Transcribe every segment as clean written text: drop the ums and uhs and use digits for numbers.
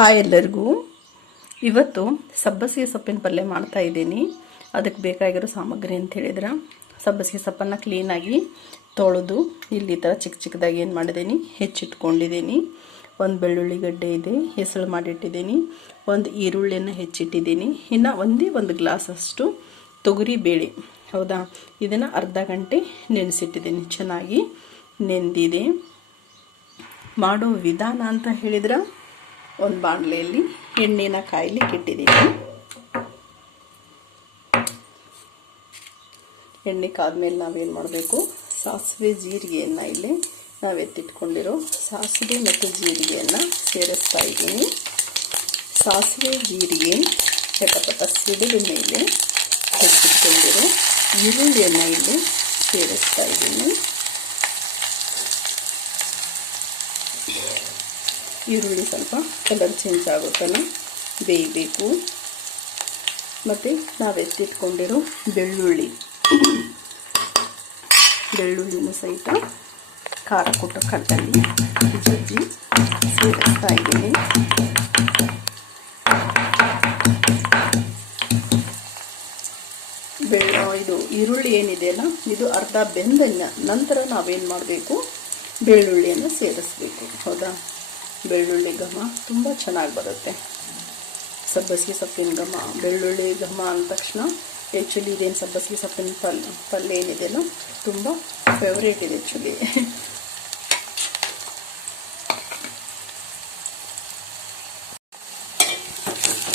Hi ಎಲ್ಲರಿಗೂ. ಇವತ್ತು ಸಬ್ಬಸಿಗೆ ಸೊಪ್ಪಿನ ಪಲ್ಯ ಮಾಡ್ತಾ ಇದ್ದೀನಿ. ಅದಕ್ಕೆ ಬೇಕಾಗಿರೋ ಸಾಮಗ್ರಿ ಅಂತ ಹೇಳಿದ್ರೆ, ಸಬ್ಬಸಿಗೆ ಸೊಪ್ಪನ್ನು ಕ್ಲೀನಾಗಿ ತೊಳೆದು ಇಲ್ಲಿ ಈ ಥರ ಚಿಕ್ಕ ಚಿಕ್ಕದಾಗಿ ಏನು ಮಾಡಿದ್ದೀನಿ ಹೆಚ್ಚಿಟ್ಕೊಂಡಿದ್ದೀನಿ. ಒಂದು ಬೆಳ್ಳುಳ್ಳಿ ಗಡ್ಡೆ ಇದೆ, ಹೆಸರು ಮಾಡಿಟ್ಟಿದ್ದೀನಿ. ಒಂದು ಈರುಳ್ಳಿಯನ್ನು ಹೆಚ್ಚಿಟ್ಟಿದ್ದೀನಿ. ಇನ್ನು ಒಂದು ಗ್ಲಾಸಷ್ಟು ತೊಗರಿ ಬೇಳೆ, ಹೌದಾ, ಇದನ್ನು ಅರ್ಧ ಗಂಟೆ ನೆನೆಸಿಟ್ಟಿದ್ದೀನಿ. ಚೆನ್ನಾಗಿ ನೆಂದಿದೆ. ಮಾಡೋ ವಿಧಾನ ಅಂತ ಹೇಳಿದ್ರೆ, ಒಂದು ಬಾಣಲೆಯಲ್ಲಿ ಎಣ್ಣೆನ ಕಾಯ್ಲಿಕ್ಕೆ ಇಟ್ಟಿದ್ದೀನಿ. ಎಣ್ಣೆ ಕಾದ್ಮೇಲೆ ನಾವೇನು ಮಾಡಬೇಕು, ಸಾಸಿವೆ ಜೀರಿಗೆಯನ್ನು ಇಲ್ಲಿ ನಾವು ಎತ್ತಿಟ್ಕೊಂಡಿರೋ ಸಾಸಿವೆ ಮತ್ತು ಜೀರಿಗೆಯನ್ನು ಸೇರಿಸ್ತಾ ಇದ್ದೀನಿ. ಸಾಸಿವೆ ಜೀರಿಗೆ ಪಟ ಸಿಡಿದ ಮೇಲೆ ಹೆಚ್ಚಿಟ್ಕೊಂಡಿರೋ ಈರುಳ್ಳಿಯನ್ನು ಇಲ್ಲಿ ಸೇರಿಸ್ತಾ ಇದ್ದೀನಿ. ಈರುಳ್ಳಿ ಸ್ವಲ್ಪ ಕಲರ್ ಚೇಂಜ್ ಆಗುತ್ತಲ್ಲ ಬೇಯಬೇಕು. ಮತ್ತು ನಾವು ಎತ್ತಿಟ್ಕೊಂಡಿರೋ ಬೆಳ್ಳುಳ್ಳಿನ ಸಹಿತ ಖಾರ ಕೊಟ್ಟ ಕಟ್ಟಲ್ಲಿ ಜಜ್ಜಿ ಸೇರಿಸ್ತಾ ಇದ್ದೀನಿ. ಇದು ಈರುಳ್ಳಿ ಏನಿದೆಯಲ್ಲ, ಇದು ಅರ್ಧ ಬೆಂದ ನಂತರ ನಾವೇನು ಮಾಡಬೇಕು, ಬೆಳ್ಳುಳ್ಳಿಯನ್ನು ಸೇರಿಸ್ಬೇಕು. ಹೌದಾ, ಬೆಳ್ಳುಳ್ಳಿ ಘಮ ತುಂಬ ಚೆನ್ನಾಗಿ ಬರುತ್ತೆ. ಸಬ್ಬಸಿಗೆ ಸೊಪ್ಪಿನ ಘಮ, ಬೆಳ್ಳುಳ್ಳಿ ಘಮ ಅಂದ ತಕ್ಷಣ ಆ್ಯಕ್ಚುಲಿ ಇದೇನು ಸಬ್ಬಸಿಗೆ ಸೊಪ್ಪಿನ ಪಲ್ಯ ಏನಿದೆಯಲ್ಲ ತುಂಬ ಫೇವ್ರೇಟ್ ಇದೆ ಆ್ಯಕ್ಚುಲಿ.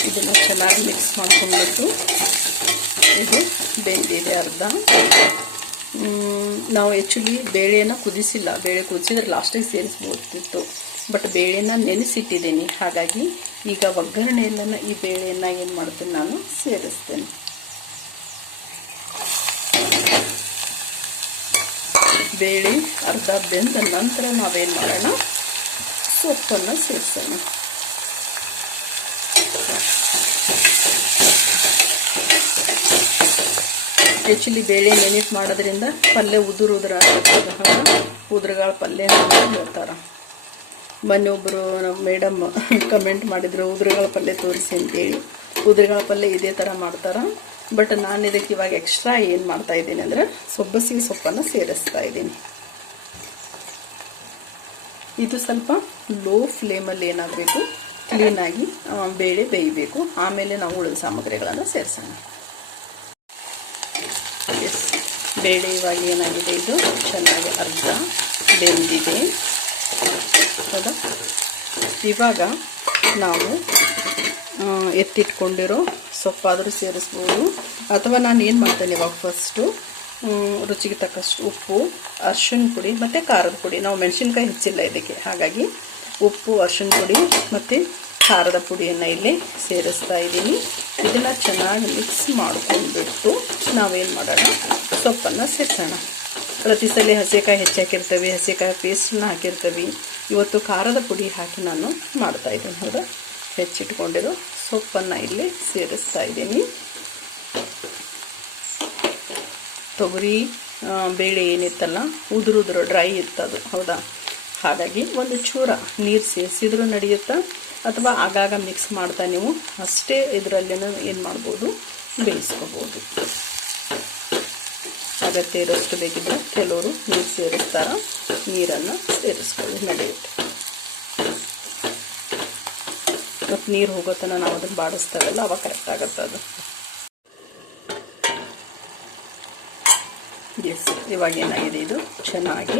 ಇದನ್ನು ಚೆನ್ನಾಗಿ ಮಿಕ್ಸ್ ಮಾಡ್ಕೊಂಡ್ಬಿಟ್ಟು ಇದು ಬೆಂದಿದೆ ಅರ್ಧ. ನಾವು ಆ್ಯಕ್ಚುಲಿ ಬೇಳೆಯನ್ನು ಕುದಿಸಿಲ್ಲ. ಬೇಳೆ ಕುದಿಸಿದ್ರೆ ಲಾಸ್ಟಿಗೆ ಸೇರಿಸ್ಬೋದಿತ್ತು, ಬಟ್ ಬೇಳೆನ ನೆನೆಸಿಟ್ಟಿದ್ದೀನಿ. ಹಾಗಾಗಿ ಈಗ ಒಗ್ಗರಣೆಯೆಲ್ಲ ಈ ಬೇಳೆಯನ್ನು ಏನು ಮಾಡ್ತೀನಿ, ನಾನು ಸೇರಿಸ್ತೇನೆ. ಬೇಳೆ ಅರ್ಧ ಬೆಂದ ನಂತರ ನಾವೇನು ಮಾಡೋಣ, ಸೊಪ್ಪನ್ನು ಸೇರಿಸೋಣ. ಆ್ಯಕ್ಚುಲಿ ಬೇಳೆ ನೆನೆಟ್ ಮಾಡೋದ್ರಿಂದ ಪಲ್ಯ ಉದುರುಗಾಳ ಪಲ್ಯ ಹೇಳ್ತಾರೆ. ಮೊನ್ನೆ ಒಬ್ಬರು ನಮ್ಮ ಮೇಡಮ್ ಕಮೆಂಟ್ ಮಾಡಿದ್ರು, ಉದುರುಗಾಳ ಪಲ್ಯ ತೋರಿಸಿ ಅಂತೇಳಿ. ಉದುರುಗಾಳ ಪಲ್ಯ ಇದೇ ಥರ ಮಾಡ್ತಾರೆ, ಬಟ್ ನಾನು ಇದಕ್ಕೆ ಇವಾಗ ಎಕ್ಸ್ಟ್ರಾ ಏನು ಮಾಡ್ತಾ ಇದ್ದೀನಿ ಅಂದರೆ, ಸಬ್ಬಸಿಗೆ ಸೊಪ್ಪನ್ನು ಸೇರಿಸ್ತಾ ಇದ್ದೀನಿ. ಇದು ಸ್ವಲ್ಪ ಲೋ ಫ್ಲೇಮಲ್ಲಿ ಏನಾಗಬೇಕು, ಕ್ಲೀನಾಗಿ ಬೇಳೆ ಬೇಯಬೇಕು. ಆಮೇಲೆ ನಾವು ಉಳಿದ ಸಾಮಗ್ರಿಗಳನ್ನು ಸೇರಿಸೋಣ. ಬೇಳೆ ಇವಾಗ ಏನಾಗಿದೆ, ಇದು ಚೆನ್ನಾಗಿ ಅರ್ಧ ಬೆಂದಿದೆ. ಹೌದಾ, ಇವಾಗ ನಾವು ಎತ್ತಿಟ್ಕೊಂಡಿರೋ ಸೊಪ್ಪಾದರೂ ಸೇರಿಸ್ಬೋದು, ಅಥವಾ ನಾನು ಏನು ಮಾಡ್ತೇನೆ ಇವಾಗ ಫಸ್ಟು ರುಚಿಗೆ ತಕ್ಕಷ್ಟು ಉಪ್ಪು, ಅರಿಶಿಣ ಪುಡಿ ಮತ್ತು ಖಾರದ ಪುಡಿ. ನಾವು ಮೆಣಸಿನ್ಕಾಯಿ ಹೆಚ್ಚಿಲ್ಲ ಇದಕ್ಕೆ, ಹಾಗಾಗಿ ಉಪ್ಪು, ಅರಿಶಿಣ ಪುಡಿ ಮತ್ತು ಖಾರದ ಪುಡಿಯನ್ನು ಇಲ್ಲಿ ಸೇರಿಸ್ತಾ ಇದ್ದೀನಿ. ಇದನ್ನು ಚೆನ್ನಾಗಿ ಮಿಕ್ಸ್ ಮಾಡ್ಕೊಂಡ್ಬಿಟ್ಟು ನಾವೇನು ಮಾಡೋಣ, ಸೊಪ್ಪನ್ನು ಸೇರಿಸೋಣ. ಪ್ರತಿ ಸಲ ಹಸಿಕಾಯಿ ಹೆಚ್ಚಾಕಿರ್ತೀವಿ, ಹಸಿಕಾಯಿ ಪೇಸ್ಟನ್ನ ಹಾಕಿರ್ತೀವಿ. ಇವತ್ತು ಖಾರದ ಪುಡಿ ಹಾಕಿ ನಾನು ಮಾಡ್ತಾಯಿದ್ದೀನಿ. ಹೌದಾ, ಹೆಚ್ಚಿಟ್ಕೊಂಡಿರೋ ಸೊಪ್ಪನ್ನು ಇಲ್ಲಿ ಸೇರಿಸ್ತಾ ಇದ್ದೀನಿ. ತೊಗರಿ ಬೇಳೆ ಏನಿತ್ತಲ್ಲ, ಉದುರು ಡ್ರೈ ಇರ್ತದು. ಹೌದಾ, ಹಾಗಾಗಿ ಒಂದು ಚೂರ ನೀರು ಸೇರಿಸಿದ್ರೂ ನಡೆಯುತ್ತಾ, ಅಥವಾ ಆಗಾಗ ಮಿಕ್ಸ್ ಮಾಡ್ತಾ ನೀವು ಅಷ್ಟೇ ಇದರಲ್ಲೇನೂ ಏನು ಮಾಡ್ಬೋದು, ಬೇಯಿಸ್ಕೋಬೋದು. ಅಗತ್ಯ ಇರೋಷ್ಟು ಬೇಕಿದ್ರೆ ಕೆಲವರು ನೀರು ಸೇರಿಸ್ತಾರ, ನೀರನ್ನು ಸೇರಿಸ್ಕೊಳ್ಳಿ, ನಡೆಯುತ್ತೆ. ಮತ್ತು ನೀರು ಹೋಗೋ ತನಕ ನಾವು ಅದನ್ನು ಬಾಡಿಸ್ತಾವಲ್ಲ, ಅವಾಗ ಕರೆಕ್ಟ್ ಆಗುತ್ತೆ ಅದು. ಎಸ್, ಇವಾಗ ಏನಾಗಿದೆ, ಇದು ಚೆನ್ನಾಗಿ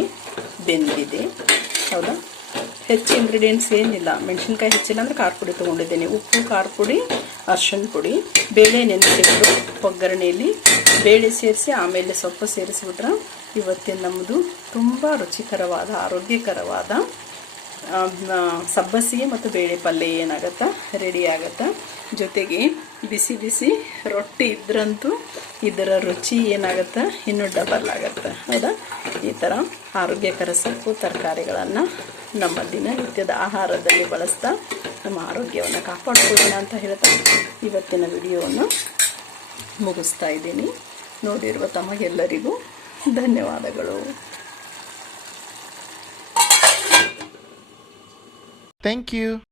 ಬೆಂದಿದೆ. ಹೌದಾ, ಹೆಚ್ಚು ಇಂಗ್ರೀಡಿಯೆಂಟ್ಸ್ ಏನಿಲ್ಲ. ಮೆಣಸಿನ್ಕಾಯಿ ಹೆಚ್ಚಿಲ್ಲ ಅಂದರೆ ಖಾರ ಪುಡಿ ತೊಗೊಂಡಿದ್ದೀನಿ. ಉಪ್ಪು, ಖಾರ ಪುಡಿ, ಅರಿಶಿಣ ಪುಡಿ, ಬೇಳೆ ನೆನೆಸಿಬಿಟ್ಟು ಒಗ್ಗರಣೆಯಲ್ಲಿ ಬೇಳೆ ಸೇರಿಸಿ ಆಮೇಲೆ ಸೊಪ್ಪು ಸೇರಿಸಿಬಿಟ್ರೆ ಇವತ್ತಿನ ನಮ್ಮದು ತುಂಬ ರುಚಿಕರವಾದ, ಆರೋಗ್ಯಕರವಾದ ಸಬ್ಬಸಿಗೆ ಮತ್ತು ಬೇಳೆ ಪಲ್ಯ ಏನಾಗತ್ತಾ, ರೆಡಿ ಆಗತ್ತಾ. ಜೊತೆಗೆ ಬಿಸಿ ಬಿಸಿ ರೊಟ್ಟಿ ಇದ್ರಂತೂ ಇದರ ರುಚಿ ಏನಾಗುತ್ತೆ, ಇನ್ನೂ ಡಬಲ್ ಆಗುತ್ತೆ. ಹೌದಾ, ಈ ಥರ ಆರೋಗ್ಯಕರ ಸೊಪ್ಪು ತರಕಾರಿಗಳನ್ನು ನಮ್ಮ ದಿನನಿತ್ಯದ ಆಹಾರದಲ್ಲಿ ಬಳಸ್ತಾ ನಮ್ಮ ಆರೋಗ್ಯವನ್ನು ಕಾಪಾಡ್ಕೊಳ್ಳೋಣ ಅಂತ ಹೇಳ್ತಾ ಇವತ್ತಿನ ವಿಡಿಯೋವನ್ನು ಮುಗಿಸ್ತಾ ಇದ್ದೀನಿ. ನೋಡಿರುವ ತಮಗೆಲ್ಲರಿಗೂ ಧನ್ಯವಾದಗಳು. Thank you.